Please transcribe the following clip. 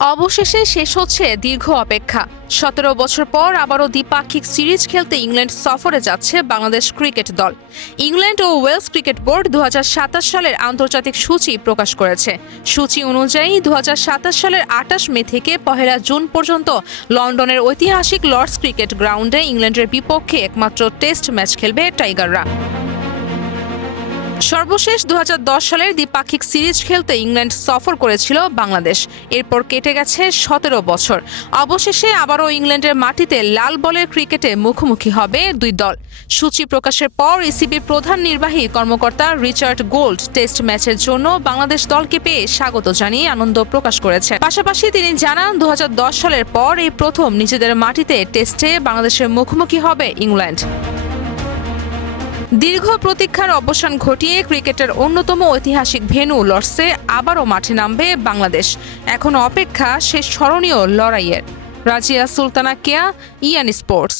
অবশেষে শেষ হচ্ছে দীর্ঘ অপেক্ষা। ১৭ বছর পর আবারও দ্বিপাক্ষিক সিরিজ খেলতে ইংল্যান্ড সফরে যাচ্ছে বাংলাদেশ ক্রিকেট দল। ইংল্যান্ড ও ওয়েলস ক্রিকেট বোর্ড ২০২৭ সালের আন্তর্জাতিক সূচি প্রকাশ করেছে। সূচি অনুযায়ী ২০২৭ সালের ২৮ মে থেকে ১ জুন পর্যন্ত লন্ডনের ঐতিহাসিক লর্ডস ক্রিকেট গ্রাউন্ডে ইংল্যান্ডের বিপক্ষে একমাত্র টেস্ট ম্যাচ খেলবে টাইগাররা। সর্বশেষ ২০১০ সালের দ্বিপাক্ষিক সিরিজ খেলতে ইংল্যান্ড সফর করেছিল বাংলাদেশ। এরপর কেটে গেছে ১৭ বছর। অবশেষে আবারও ইংল্যান্ডের মাটিতে লাল বলের ক্রিকেটে মুখোমুখি হবে দুই দল। সূচি প্রকাশের পর ইসিবির প্রধান নির্বাহী কর্মকর্তা রিচার্ড গোল্ড টেস্ট ম্যাচের জন্য বাংলাদেশ দলকে পেয়ে স্বাগত জানিয়ে আনন্দ প্রকাশ করেছেন। পাশাপাশি তিনি জানান ২০১০ সালের পর এই প্রথম নিজেদের মাটিতে টেস্টে বাংলাদেশের মুখোমুখি হবে ইংল্যান্ড। দীর্ঘ প্রতীক্ষার অবসান ঘটিয়ে ক্রিকেটের অন্যতম ঐতিহাসিক ভেন্যু লর্ডসে আবারও মাঠে নামবে বাংলাদেশ। এখন অপেক্ষা শেষ স্মরণীয় লড়াইয়ের। রাজিয়া সুলতানা কেয়া, ইএন স্পোর্টস।